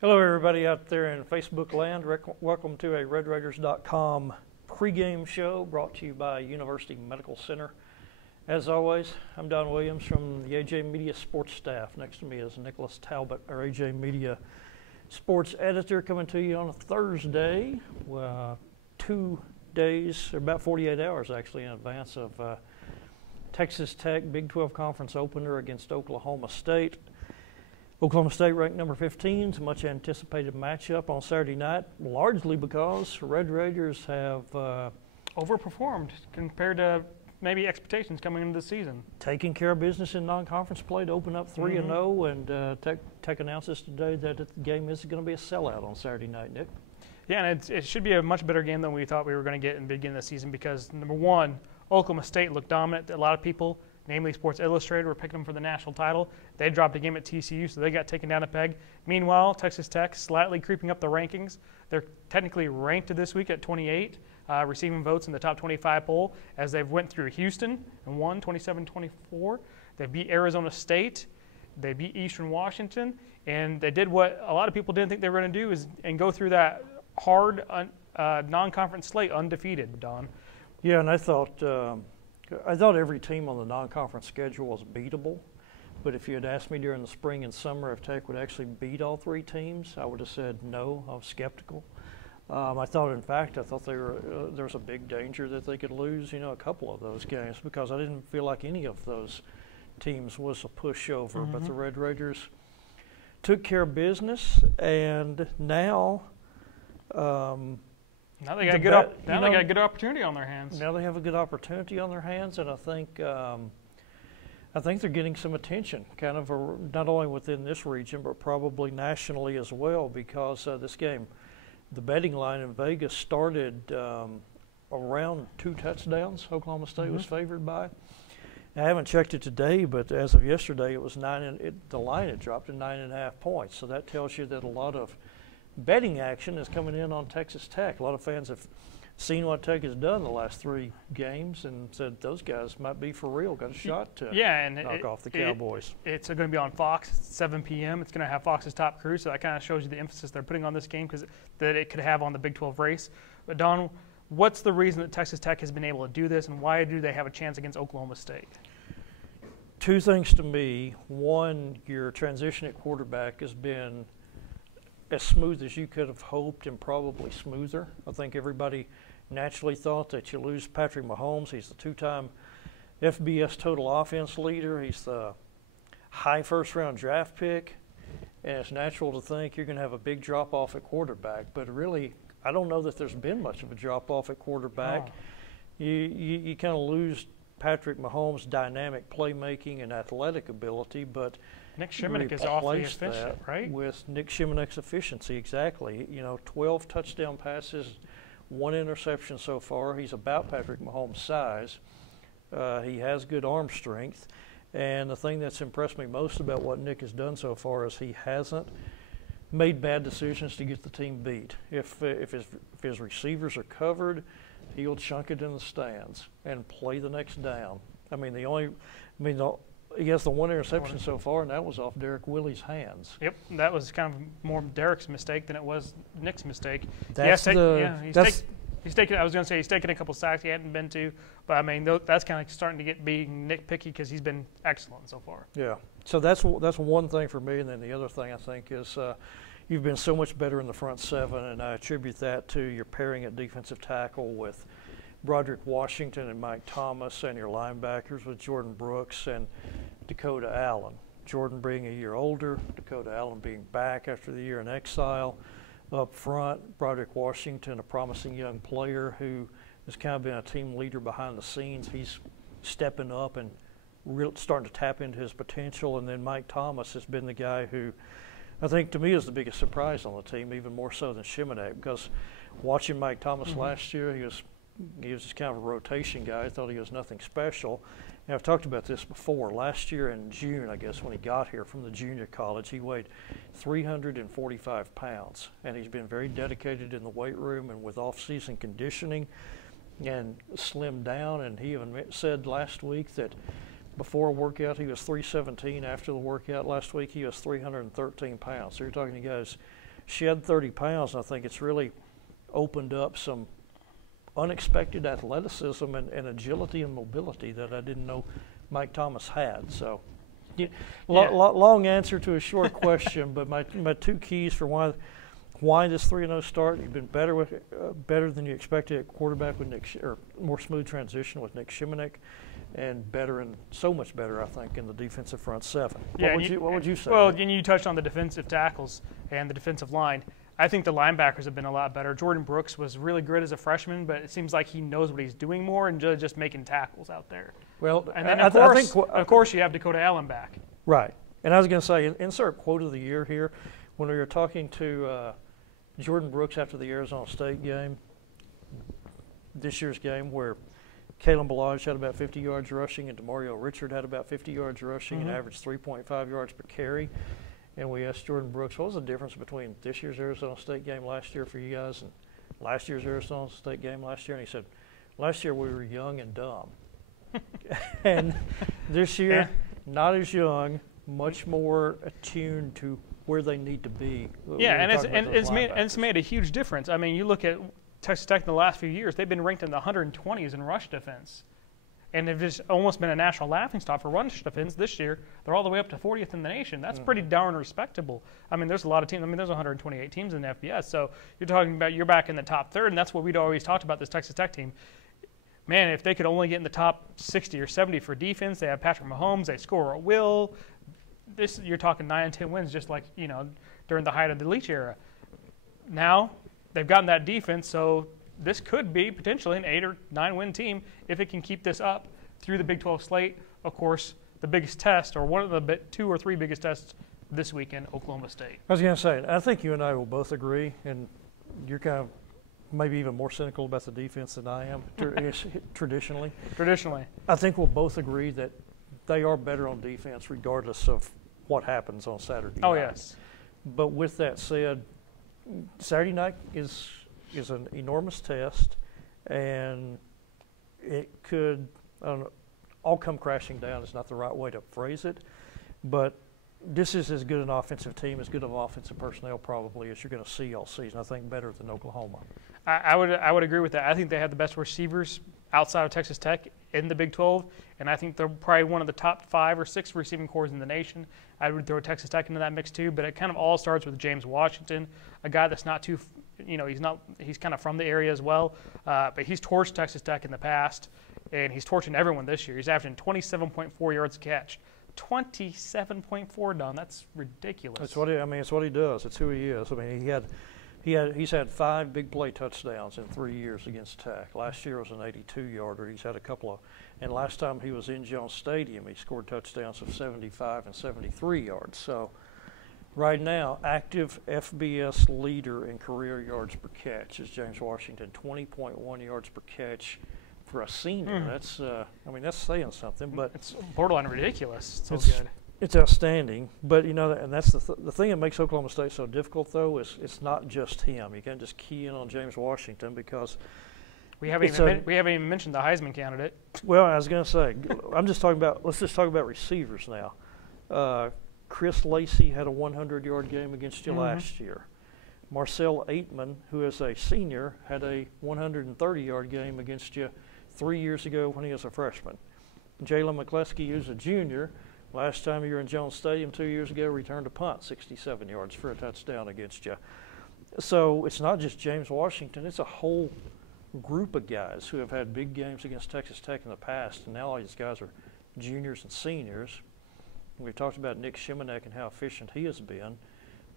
Hello, everybody out there in Facebook land. Welcome to a RedRaiders.com pregame show brought to you by University Medical Center. As always, I'm Don Williams from the AJ Media Sports staff. Next to me is Nicholas Talbot, our AJ Media Sports editor, coming to you on a Thursday, 2 days, or about 48 hours actually, in advance of Texas Tech Big 12 Conference opener against Oklahoma State. Oklahoma State ranked number 15, it's a much anticipated matchup on Saturday night, largely because Red Raiders have overperformed compared to maybe expectations coming into the season. Taking care of business in non-conference play to open up 3-0, and Tech announces today that the game is going to be a sellout on Saturday night, Nick. Yeah, and it should be a much better game than we thought we were going to get in the beginning of the season because, number one, Oklahoma State looked dominant. A lot of people, namely Sports Illustrated, were picking them for the national title. They dropped a game at TCU, so they got taken down a peg. Meanwhile, Texas Tech slightly creeping up the rankings. They're technically ranked this week at 28, receiving votes in the top 25 poll as they've went through Houston and won 27-24. They beat Arizona State. They beat Eastern Washington. And they did what a lot of people didn't think they were going to do and go through that hard non-conference slate undefeated, Don. Yeah, and I thought every team on the non-conference schedule was beatable. But if you had asked me during the spring and summer if Tech would actually beat all three teams, I would have said no. I was skeptical. I thought there was a big danger that they could lose, a couple of those games because I didn't feel like any of those teams was a pushover. But the Red Raiders took care of business, and now they got a good opportunity on their hands. Now they have a good opportunity on their hands, and I think they're getting some attention, kind of not only within this region, but probably nationally as well, because this game, the betting line in Vegas started around 2 touchdowns. Oklahoma State was favored by. I haven't checked it today, but as of yesterday, it was the line had dropped to 9.5 points. So that tells you that a lot of betting action is coming in on Texas Tech. A lot of fans have seen what Tech has done the last 3 games and said those guys might be for real, got a shot to knock off the Cowboys. It's going to be on Fox, 7 p.m. It's going to have Fox's top crew, so that kind of shows you the emphasis they're putting on this game that it could have on the Big 12 race. But, Don, what's the reason that Texas Tech has been able to do this, and why do they have a chance against Oklahoma State? 2 things to me. One, your transition at quarterback has been as smooth as you could have hoped and probably smoother. I think everybody naturally thought that you lose Patrick Mahomes. He's the 2-time FBS total offense leader. He's the high first-round draft pick, and it's natural to think you're going to have a big drop-off at quarterback. But really, I don't know that there's been much of a drop-off at quarterback. Oh. You kind of lose Patrick Mahomes' dynamic playmaking and athletic ability, but Nick Shimonek is awfully efficient, right? With Nick Shimonek's efficiency, exactly. 12 touchdown passes, 1 interception so far. He's about Patrick Mahomes' size. He has good arm strength. And the thing that's impressed me most about what Nick has done so far is he hasn't made bad decisions to get the team beat. If his receivers are covered, he'll chunk it in the stands and play the next down. He has the 1 interception so far, and that was off Derek Willie's hands. Yep, that was kind of more Derek's mistake than it was Nick's mistake. He's taken. I was going to say he's taken a couple sacks he hadn't been to, but that's kind of starting to being nitpicky because he's been excellent so far. Yeah, so that's one thing for me, and then the other thing I think is you've been so much better in the front 7, and I attribute that to your pairing at defensive tackle with Broderick Washington and Mike Thomas, and your linebackers with Jordan Brooks and Dakota Allen. Jordan being a year older, Dakota Allen being back after the year in exile. Up front, Broderick Washington, a promising young player who has kind of been a team leader behind the scenes. He's stepping up and starting to tap into his potential. And then Mike Thomas has been the guy who I think to me is the biggest surprise on the team, even more so than Shimonek, because watching Mike Thomas last year, he was just kind of a rotation guy. I thought he was nothing special. And I've talked about this before. Last year in June, I guess, when he got here from the junior college, he weighed 345 pounds. And he's been very dedicated in the weight room and with off-season conditioning and slimmed down. And he even said last week that before a workout he was 317. After the workout last week he was 313 pounds. So you're talking to guys shed 30 pounds, and I think it's really opened up some unexpected athleticism and agility and mobility that I didn't know Mike Thomas had. So, long answer to a short question, but my two keys for why this 3-0 start. You've been better than you expected at quarterback with Nick, or more smooth transition with Nick Shimonek, and better and so much better, I think, in the defensive front seven. Yeah, what would you say? Well, and you touched on the defensive tackles and the defensive line. I think the linebackers have been a lot better. Jordan Brooks was really good as a freshman, but it seems like he knows what he's doing more and just making tackles out there. Well, and then of course you have Dakota Allen back. Right, and I was going to say, insert quote of the year here. When we were talking to Jordan Brooks after the Arizona State game, this year's game, where Kalen Ballage had about 50 yards rushing and DeMario Richard had about 50 yards rushing and averaged 3.5 yards per carry. And we asked Jordan Brooks, what was the difference between this year's Arizona State game last year for you guys and last year's Arizona State game last year? And he said, last year we were young and dumb. And this year, not as young, much more attuned to where they need to be. Yeah, it's made a huge difference. I mean, you look at Texas Tech in the last few years, they've been ranked in the 120s in rush defense. And they've just almost been a national laughingstock for rush defense. This year, they're all the way up to 40th in the nation. That's pretty darn respectable. I mean, there's a lot of teams. I mean, there's 128 teams in the FBS. So you're talking about you're back in the top third, and that's what we'd always talked about this Texas Tech team. Man, if they could only get in the top 60 or 70 for defense, they have Patrick Mahomes, they score at will. You're talking 9 and 10 wins, just like during the height of the Leach era. Now they've gotten that defense, so this could be potentially an 8 or 9 win team if it can keep this up through the Big 12 slate. Of course, the biggest test, or one of the 2 or 3 biggest tests this weekend, Oklahoma State. I was going to say, I think you and I will both agree, and you're kind of maybe even more cynical about the defense than I am traditionally. Traditionally. I think we'll both agree that they are better on defense regardless of what happens on Saturday night. Oh, yes. But with that said, Saturday night is an enormous test, and it could, I don't know, all come crashing down is not the right way to phrase it, but this is as good an offensive team, as good of offensive personnel probably as you're going to see all season. I think better than Oklahoma. I would agree with that. I think they have the best receivers outside of Texas Tech in the Big 12, and I think they're probably one of the top 5 or 6 receiving corps in the nation. I would throw Texas Tech into that mix too, but it kind of all starts with James Washington, a guy that's not too, he's kind of from the area as well, but he's torched Texas Tech in the past, and he's torching everyone this year. He's averaging 27.4 yards a catch. 27.4, Don. That's ridiculous. It's what he does. It's who he is. I mean, he's had 5 big play touchdowns in 3 years against Tech. Last year was an 82-yarder. He's had a couple of, and last time he was in Jones Stadium, he scored touchdowns of 75 and 73 yards. So right now, active FBS leader in career yards per catch is James Washington, 20.1 yards per catch for a senior. That's that's saying something. But it's borderline ridiculous. It's so good. It's outstanding, but and that's the thing that makes Oklahoma State so difficult, though, is it's not just him. You can't just key in on James Washington because we haven't even mentioned the Heisman candidate. Well, I was going to say, let's just talk about receivers now. Chris Lacey had a 100-yard game against you last year. Marcel Aitman, who is a senior, had a 130-yard game against you 3 years ago when he was a freshman. Jalen McCleskey, who's a junior, last time you were in Jones Stadium 2 years ago, returned a punt 67 yards for a touchdown against you. So it's not just James Washington. It's a whole group of guys who have had big games against Texas Tech in the past, and now all these guys are juniors and seniors. We've talked about Nick Shimonek and how efficient he has been.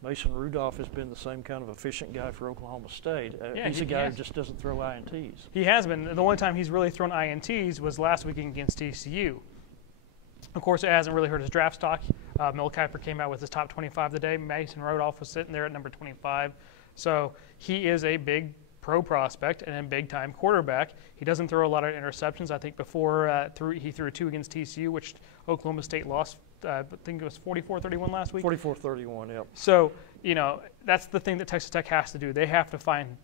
Mason Rudolph has been the same kind of efficient guy for Oklahoma State. He's a guy who just doesn't throw INTs. He has been. The only time he's really thrown INTs was last weekend against TCU. Of course, it hasn't really hurt his draft stock. Mel Kiper came out with his top 25 today. Mason Rudolph was sitting there at number 25. So he is a big pro prospect and a big-time quarterback. He doesn't throw a lot of interceptions. I think before he threw 2 against TCU, which Oklahoma State lost. I think it was 44-31 last week. 44-31, yep. So, that's the thing that Texas Tech has to do. They have to find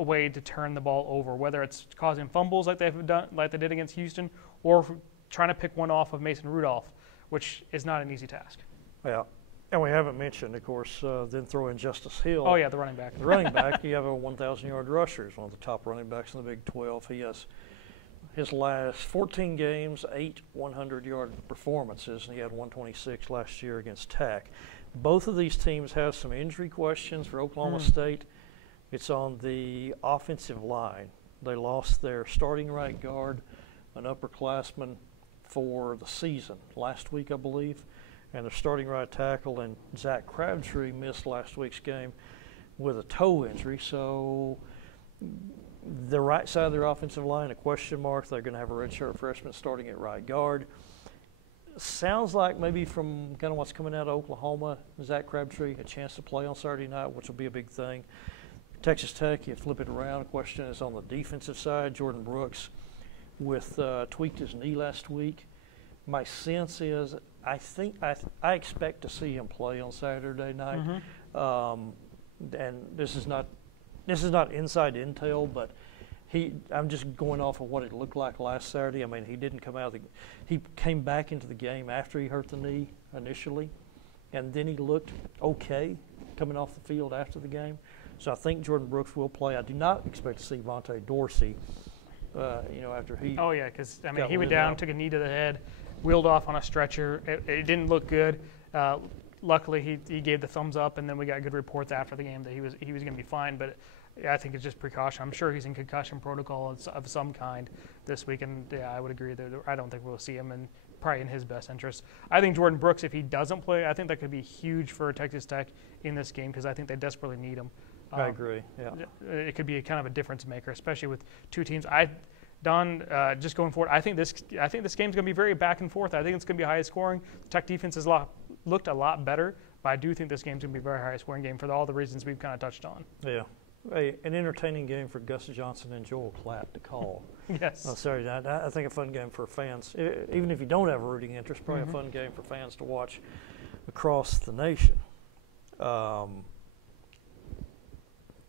a way to turn the ball over, whether it's causing fumbles like they did against Houston, or trying to pick one off of Mason Rudolph, which is not an easy task. Yeah, And we haven't mentioned, of course, then throw in Justice Hill. Oh, yeah, the running back. The running back, you have a 1,000-yard rusher. He's one of the top running backs in the Big 12. He has his last 14 games, 8 100-yard performances, and he had 126 last year against Tech. Both of these teams have some injury questions for Oklahoma State. It's on the offensive line. They lost their starting right guard, an upperclassman, for the season last week, I believe. And their starting right tackle and Zach Crabtree missed last week's game with a toe injury. So the right side of their offensive line, a question mark. They're going to have a redshirt freshman starting at right guard. Sounds like maybe from kind of what's coming out of Oklahoma, Zach Crabtree, a chance to play on Saturday night, which will be a big thing. Texas Tech, you flip it around. The question is on the defensive side. Jordan Brooks tweaked his knee last week. My sense is I expect to see him play on Saturday night. And this is not inside intel, but I'm just going off of what it looked like last Saturday. I mean, he came back into the game after he hurt the knee initially, and then he looked okay coming off the field after the game. So I think Jordan Brooks will play. I do not expect to see Vontae Dorsey, after he. Oh yeah, because he went down, took a knee to the head, wheeled off on a stretcher. It didn't look good. Luckily, he gave the thumbs up, and then we got good reports after the game that he was going to be fine. But I think it's just precaution. I'm sure he's in concussion protocol of some kind this week, and yeah, I would agree that I don't think we'll see him, and probably in his best interest. I think Jordan Brooks, if he doesn't play, I think that could be huge for Texas Tech in this game because I think they desperately need him. I agree. Yeah, it could be kind of a difference maker, especially with two teams. Don, just going forward, I think this game's going to be very back and forth. I think it's going to be high scoring. The Tech defense has looked a lot better, but I do think this game's going to be a very high scoring game for all the reasons we've kind of touched on. Yeah, an entertaining game for Gus Johnson and Joel Klatt to call. Yes. On Saturday night. I think a fun game for fans, even if you don't have a rooting interest, probably a fun game for fans to watch across the nation.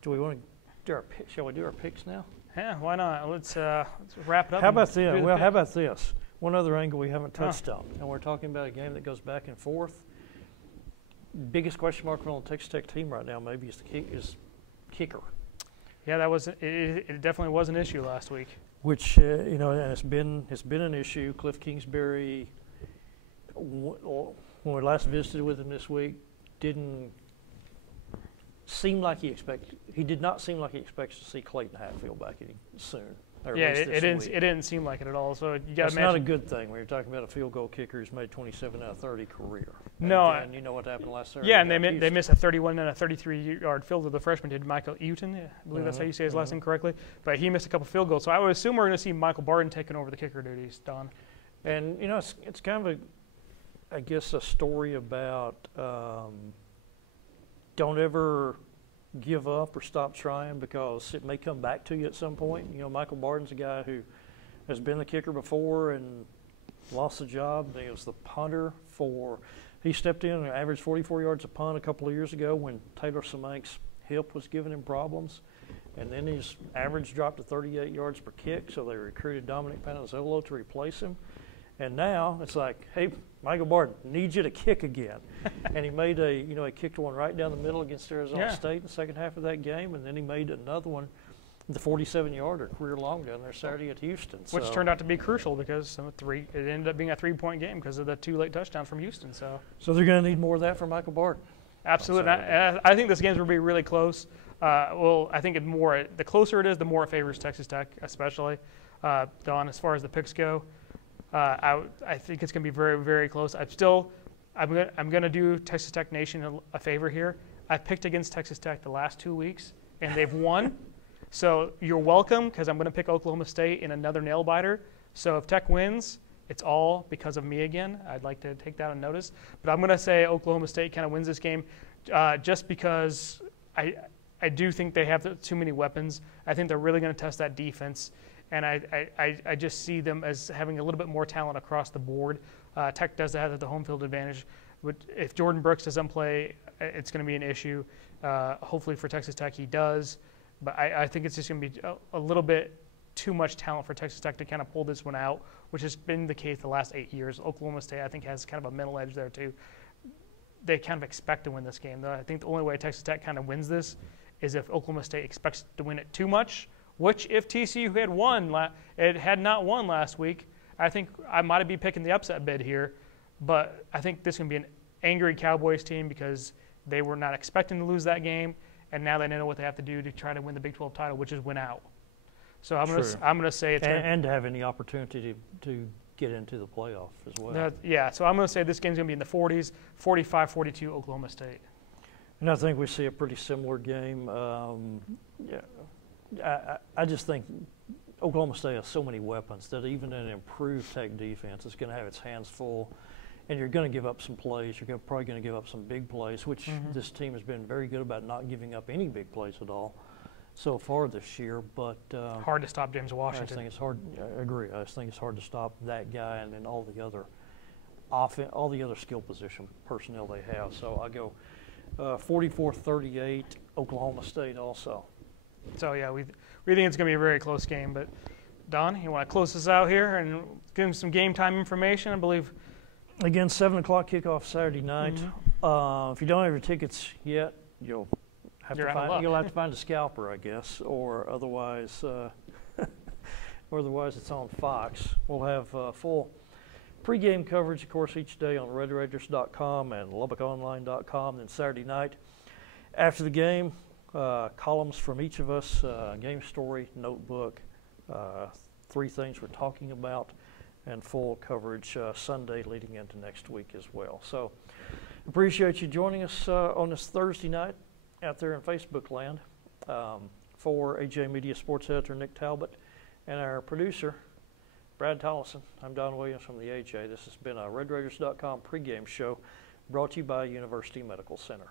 Do we want to do our picks? Shall we do our picks now? Yeah, why not? Let's wrap it up. How about this? Well, how about this? One other angle we haven't touched on, and we're talking about a game that goes back and forth. Biggest question mark on the Texas Tech team right now maybe is kicker. Yeah, that was it. Definitely was an issue last week. Which and it's been an issue. Cliff Kingsbury, when we last visited with him this week, didn't seem like he did not seem like he expects to see Clayton Hatfield back any soon. Yeah, it didn't seem like it at all. So you got to That's not a good thing when you're talking about a field goal kicker who's made 27 out of 30 career. No, and you know what happened last Saturday. Yeah, and they missed a 31 and a 33-yard field goal. The freshman did, Michael Eaton. I believe that's how you say his last name correctly. But he missed a couple field goals. So I would assume we're going to see Michael Barton taking over the kicker duties, Don. And it's kind of a story about don't ever give up or stop trying because it may come back to you at some point. Michael Barton's a guy who has been the kicker before and lost the job. He was the punter he stepped in and averaged 44 yards a punt a couple of years ago when Taylor Samank's hip was giving him problems. And then his average dropped to 38 yards per kick, so they recruited Dominic Panazzolo to replace him. And now it's like, hey, Michael Barton, need you to kick again. And he made he kicked one right down the middle against Arizona State in the second half of that game, and then he made another one, the 47-yarder, career long down there Saturday at Houston. Which turned out to be crucial because it ended up being a 3-point game because of the 2 late touchdowns from Houston. So they're going to need more of that from Michael Barton. Absolutely. I think this game's going to be really close. I think the closer it is, the more it favors Texas Tech, especially. Don, as far as the picks go, I think it's going to be very, very close. I'm going to do Texas Tech Nation a favor here. I've picked against Texas Tech the last 2 weeks, and they've won. So you're welcome because I'm going to pick Oklahoma State in another nail-biter. So if Tech wins, it's all because of me again. I'd like to take that on notice. But I'm going to say Oklahoma State kind of wins this game just because I do think they have too many weapons. I think they're really going to test that defense. And I just see them as having a little bit more talent across the board. Tech does have the home field advantage. But if Jordan Brooks doesn't play, it's going to be an issue. Hopefully for Texas Tech he does. But I think it's just going to be a little bit too much talent for Texas Tech to kind of pull this one out, which has been the case the last 8 years. Oklahoma State, I think, has kind of a mental edge there too. they kind of expect to win this game. I think the only way Texas Tech kind of wins this is if Oklahoma State expects to win it too much, which if TCU had not won last week, I think I might be picking the upset bid here. But I think this is going to be an angry Cowboys team because they were not expecting to lose that game, and now they know what they have to do to try to win the Big 12 title, which is win out. So I'm going to say it's and to have any opportunity to get into the playoff as well. Yeah, so I'm going to say this game's going to be in the 40s, 45-42 Oklahoma State. And I think we see a pretty similar game. I just think Oklahoma State has so many weapons that even an improved Tech defense is going to have its hands full, and you're going to give up some plays. You're probably going to give up some big plays, which this team has been very good about not giving up any big plays at all so far this year. But hard to stop James Washington. I just think it's hard. I agree. I just think it's hard to stop that guy and then all the other skill position personnel they have. So I go 44-38 Oklahoma State also. So yeah, we think it's going to be a very close game. But Don, you want to close this out here and give them some game time information? I believe. Again, 7 o'clock kickoff Saturday night. If you don't have your tickets yet, you'll have to find a scalper, I guess, or otherwise it's on Fox. We'll have full pregame coverage, of course, each day on RedRaiders.com and LubbockOnline.com. Then Saturday night, after the game, columns from each of us, game story, notebook, 3 things we're talking about, and full coverage Sunday leading into next week as well. So appreciate you joining us on this Thursday night out there in Facebook land. For AJ Media Sports Editor Nick Talbot and our producer, Brad Tollison, I'm Don Williams from the AJ. This has been a RedRaiders.com pregame show brought to you by University Medical Center.